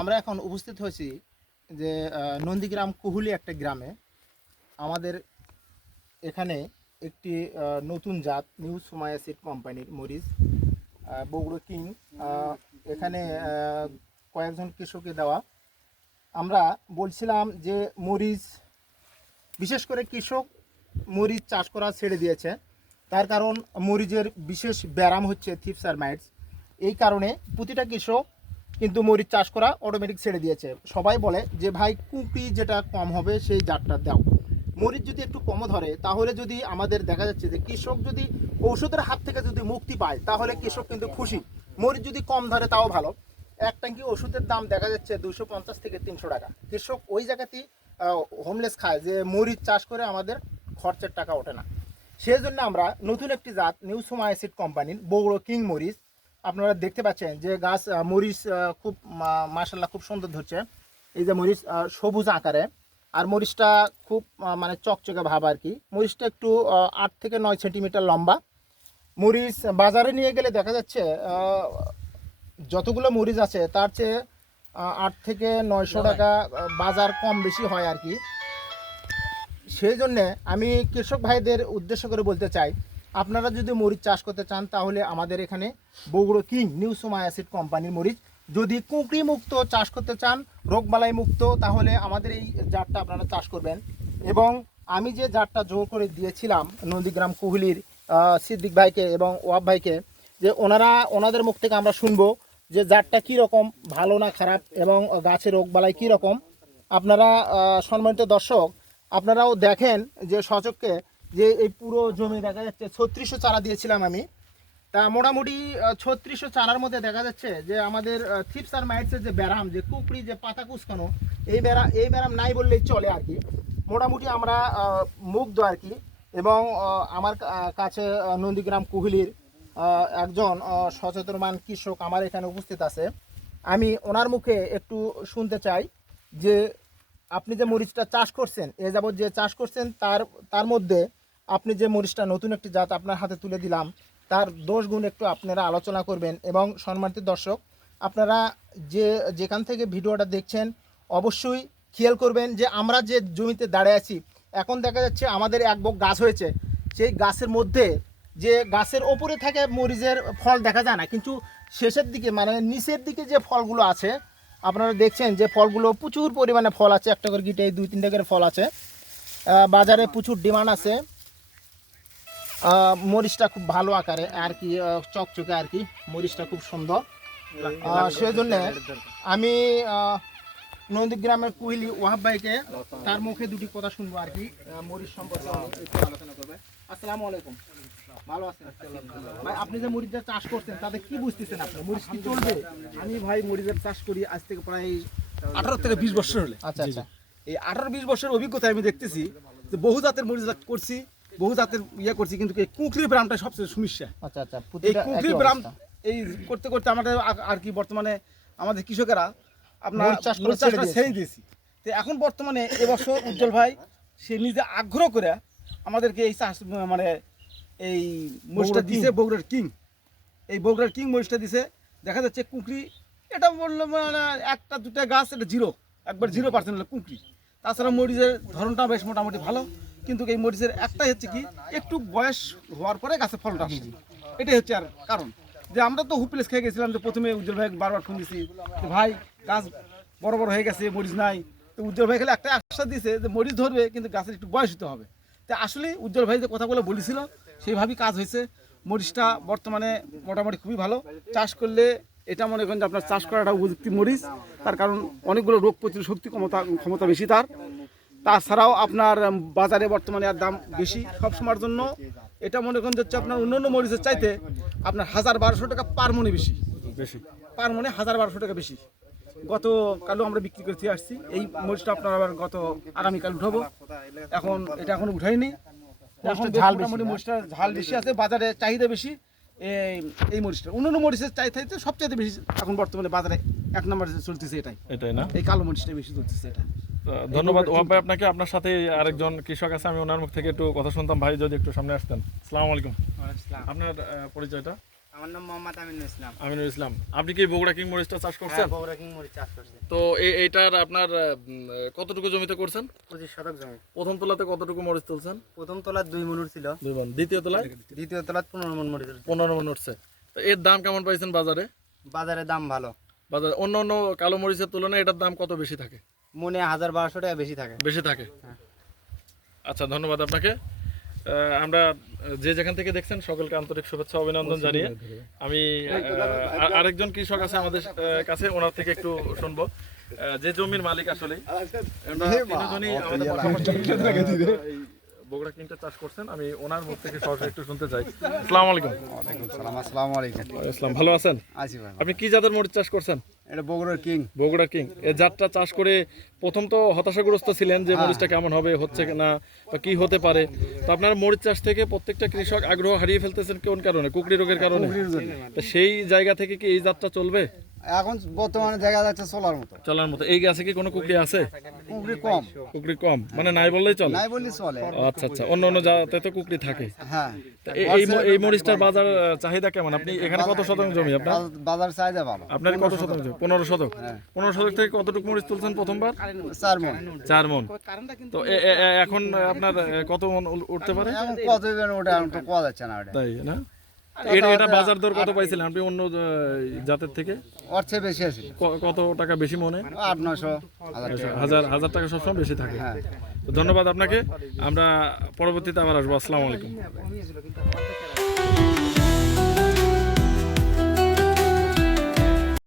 আমরা এখন উপস্থিত হয়েছি যে নন্দীগ্রাম কুহুলি একটা গ্রামে। আমাদের এখানে একটি নতুন জাত নিউ সুমায়া সিড কোম্পানির মরিচ বগুড়া কিং এখানে কয়েকজন কৃষককে দেওয়া। আমরা বলছিলাম যে মরিচ বিশেষ করে কৃষক মরিচ চাষ করা ছেড়ে দিয়েছে, তার কারণ মরিচের বিশেষ ব্যারাম হচ্ছে থ্রিপস আর মাইটস। এই কারণে প্রতিটা কৃষক কিন্তু মরিচ চাষ করা অটোমেটিক ছেড়ে দিয়েছে। সবাই বলে যে ভাই কুপি যেটা কম হবে সেই জাতটা দাও। মরিচ যদি একটু কম ধরে তাহলে যদি আমাদের দেখা যাচ্ছে যে কৃষক যদি ঔষধের হাত থেকে যদি মুক্তি পায় তাহলে কৃষক কিন্তু খুশি। মরিচ যদি কম ধরে তাও ভালো। এক ট্যাঙ্কি ওষুধের দাম দেখা যাচ্ছে 250 থেকে 300 টাকা। কৃষক ওই জায়গাতেই হোমলেস খায় যে মরিচ চাষ করে আমাদের খরচের টাকা ওঠে না। সেই জন্য আমরা নতুন একটি জাত নিউ সুমায়া সিড কোম্পানির বগুড়া কিং মরিচ আপনারা দেখতে পাচ্ছেন যে গাছ মরিচ খুব মাশাআল্লাহ খুব সুন্দর ধরছে। এই যে মরিচ সবুজ আকারে, আর মরিচটা খুব মানে চকচকে ভাব আর কি। মরিচটা একটু 8 থেকে 9 সেন্টিমিটার লম্বা। মরিচ বাজারে নিয়ে গেলে দেখা যাচ্ছে যতগুলো মরিচ আছে তার চেয়ে 8 থেকে 900 টাকা বাজার কম বেশি হয় আর কি। সেই জন্যে আমি কৃষক ভাইদের উদ্দেশ্য করে বলতে চাই, আপনারা যদি মরিচ চাষ করতে চান তাহলে আমাদের এখানে Bogura king new Sumaiya seed কোম্পানির মরিচ। যদি কুঁকড়ি মুক্ত চাষ করতে চান, রোগবালাই মুক্ত, তাহলে আমাদের এই জাতটা আপনারা চাষ করবেন। এবং আমি যে জাতটা জোর করে দিয়েছিলাম নন্দীগ্রাম কুহুলির সিদ্দিক ভাইকে এবং ওয়াব ভাইকে, যে ওনাদের মুখ থেকে আমরা শুনবো যে জাতটা কীরকম, ভালো না খারাপ, এবং গাছের রোগবালাই কীরকম। আপনারা সম্মানিত দর্শক আপনারাও দেখেন যে সচক্ষে যে এই পুরো জমি দেখা যাচ্ছে 3600 চারা দিয়েছিলাম আমি। তা মোটামুটি 3600 চারার মধ্যে দেখা যাচ্ছে যে আমাদের থ্রিপস আর মাইটসের যে ব্যারাম, যে কুকড়ি, যে পাতা কুচকানো, এই ব্যারাম নাই বললেই চলে আর কি। মোটামুটি আমরা মুগ্ধ আর কি। এবং আমার কাছে নন্দীগ্রাম কুহুলির একজন সচেতনমান কৃষক আমার এখানে উপস্থিত আছে। আমি ওনার মুখে একটু শুনতে চাই যে আপনি যে মরিচটা চাষ করছেন, এ যাবৎ যে চাষ করছেন তার মধ্যে আপনি যে মরিচটা নতুন একটি জাত আপনার হাতে তুলে দিলাম তার দোষ গুণ একটু আপনারা আলোচনা করবেন। এবং সম্মানিত দর্শক আপনারা যেখান থেকে ভিডিওটা দেখছেন অবশ্যই খেয়াল করবেন যে আমরা যে জমিতে দাঁড়িয়ে আছি এখন দেখা যাচ্ছে আমাদের এক বক গাছ হয়েছে। সেই গাছের মধ্যে যে গাছের ওপরে থাকে মরিচের ফল দেখা যায় না, কিন্তু শেষের দিকে মানে নিচের দিকে যে ফলগুলো আছে আপনারা দেখছেন যে ফলগুলো প্রচুর পরিমাণে ফল আছে। একটা করে গিটে 2-3টা করে ফল আছে। বাজারে প্রচুর ডিমান্ড আছে। মরিচটা খুব ভালো আকারে আর কি, চকচকে আর কি, মরিচটা খুব সুন্দর। সেই জন্য আমি নন্দীগ্রামের কুহিলি ওয়াহাব ভাইকে তার মুখে দুটি কথা শুনবো আর কি, মরিচ সম্পর্কে একটু আলোচনা করবে। আসসালামু আলাইকুম, ভালো আছেন ভাই? আপনি যে মরিচের চাষ করছেন তাতে কি বুঝতেছেন আপনি? মরিচ কি চলবে? আমি ভাই মরিচের চাষ করি আজ থেকে প্রায় 18 থেকে 20 বছর হলে। আচ্ছা আচ্ছা। এই 18-20 বছরের অভিজ্ঞতা আমি দেখতেছি যে বহু জাতের মরিচ করছি, বহু জাতের করছি, কিন্তু এই কুঁকড়ি ব্রামটা সবচেয়ে সমস্যা। আচ্ছা আচ্ছা। এই কুঁকড়ি ব্রাম এই করতে করতে আমাদের আর কি বর্তমানে আমাদের কৃষকেরা আপনার মরিচ চাষটা ছেড়ে দিয়েছি। তো এখন বর্তমানে এবছর উজ্জ্বল ভাই সে নিজে আগ্রহ করে আমাদেরকে এই চাষ মানে এই মরিচটা দিছে, বগুড়ার কিং। এই বগুড়ার কিং মরিচটা দিছে। দেখা যাচ্ছে কুঁকড়ি এটা বললো মানে 1-2টা গাছ এটা জিরো, একবার 0% হলো কুঁকড়ি। তাছাড়া মরিচের ধরনটা বেশ মোটামুটি ভালো, কিন্তু এই মরিচের একটাই হচ্ছে কি একটু বয়স হওয়ার পরে গাছে ফলটা আসছে। এটাই হচ্ছে আর কারণ। যে আমরা তো হুপলেস খেয়ে গেছিলাম, যে প্রথমে উজ্জ্বল ভাই বারবার ফোন দিছি যে ভাই গাছ বড় বড় হয়ে গেছে, মরিচ নাই। তো উজ্জ্বল ভাই খেলে একটা আশ্বাস দিয়েছে যে মরিচ ধরবে, কিন্তু গাছের একটু বয়স হতে হবে। তো আসলে উজ্জ্বল ভাই যে কথাগুলো বলেছিল সেইভাবেই কাজ হয়েছে। মরিচটা বর্তমানে মোটামুটি খুবই ভালো। চাষ করলে এটা মনে করেন যে আপনার চাষ করাটা উপযুক্ত মরিচ, তার কারণ অনেকগুলো রোগ প্রতিরোধ শক্তি ক্ষমতা বেশি তার। তাছাড়াও আপনার বাজারে বর্তমানে আর দাম বেশি সবসময়ের জন্য। এটা মনে করেন হচ্ছে আপনার অন্যান্য মরিচের চাইতে আপনার 1000-1200 টাকা পার মনে বেশি, পার মনে 1000-1200 টাকা বেশি। গতকালও আমরা বিক্রি করতে আসছি এই মরিচটা। আপনার আবার আগামীকাল উঠাবো। এখন এটা এখনো উঠাইনি। মোটামুটি মরিচটা ঝাল বেশি আছে, বাজারে চাহিদা বেশি এই মরিচটা। অন্যান্য মরিচের চাহিদা সবচেয়ে বেশি এখন বর্তমানে বাজারে 1 নম্বরে চলতেছে এটাই না, এই কালো মরিচটা বেশি চলতেছে এটা। ধন্যবাদ ওয়াব ভাই আপনাকে। আপনার সাথে আরেকজন কৃষক আছে, আমি ওনার মুখ থেকে একটু কথা শুনতাম। ভাই যদি একটু সামনে আসতেন। আসসালামু আলাইকুম। আপনার পরিচয়টা? আমার নাম মোহাম্মদ আমিনুল ইসলাম। আমিনুল ইসলাম। আপনি কি বগুড়া কিং মরিচটা চাষ করছেন? বগুড়া কিং মরিচ চাষ করছি। তো এইটার আপনার কতটুকু জমিতে করছেন? 25 শতক জমি। প্রথম তোলাতে কতটুকু মরিচ তুলছেন? প্রথম তলার 2 মণ ছিল, 2 মণ। দ্বিতীয় তোলায়? দ্বিতীয় তলার 15 মণ মরিচ। 15 মণ উঠছে। তো এর দাম কেমন পাইছেন বাজারে? বাজারে দাম ভালো। বাজারে অন্য অন্য কালো মরিচের তুলনায় এটার দাম কত বেশি থাকে? মনে 1000-1200 টাকা বেশি থাকে। বেশি থাকে। আচ্ছা, ধন্যবাদ আপনাকে। আমরা যে যেখান থেকে দেখছেন সকলকে আন্তরিক শুভেচ্ছা অভিনন্দন জানিয়ে আমি আরেকজন কৃষক আছে আমাদের কাছে, ওনার থেকে একটু শুনবো যে জমির মালিক আসলে বগুড়া কিংটা চাষ করছেন। আমি ওনার মুখ থেকে সরাসরি একটু শুনতে চাই। আসসালামু আলাইকুম। আসসালামু আলাইকুম। ইসলাম, ভালো আছেন? আছি ভাই। আপনি কি জাতের মরিচ চাষ করছেন? এটা বগুড়ার কিং। বগুড়া কিং। এই জাতটা চাষ করে প্রথম তো হতাশাগ্রস্ত ছিলেন যে মরিচটা কেমন হবে, হচ্ছে না বা কি হতে পারে। তো আপনার মরিচ চাষ থেকে প্রত্যেকটা কৃষক আগ্রহ হারিয়ে ফেলতেছেন কোন কারণে? কুকড়ি রোগের কারণে। তো সেই জায়গা থেকে কি এই জাতটা চলবে? এখন বর্তমানে দেখা যাচ্ছে চলার মতো। চলার মতো। এই গাছে কি কোনো কুকড়ি আছে? কুকরি কম। কুকড়ি কম, মানে নাই বললেই চলে। নাই বললি চলে। আচ্ছা আচ্ছা, অন্য অন্য জাতে তো কুকড়ি থাকে। হ্যাঁ। তো এই মরিচটার বাজার চাহিদা কেমন? আপনি এখানে কত শতাংশ জমি আপনার? বাজার চাহিদা ভালো। আপনার কত শতাংশ? 15 শতক। 15 শতক থেকে কতটুকু মরিচ তুলছেন প্রথমবার? 4 মণ। 4 মণ। তো এখন আপনার কত মণ উঠতে পারে? এখন কত বেন ওটা এখন তো কোয়া যাচ্ছে না ওটা। তাই না? এটা বাজার দর কত পাইছিলেন আপনি অন্য জাতের থেকে? ওর চেয়ে বেশি আছে। কত টাকা বেশি মনে? 800-900 হাজার টাকা সবসময় বেশি থাকে। হ্যাঁ। তো ধন্যবাদ আপনাকে। আমরা পরবর্তীতে আবার আসবো। আসসালামু আলাইকুম।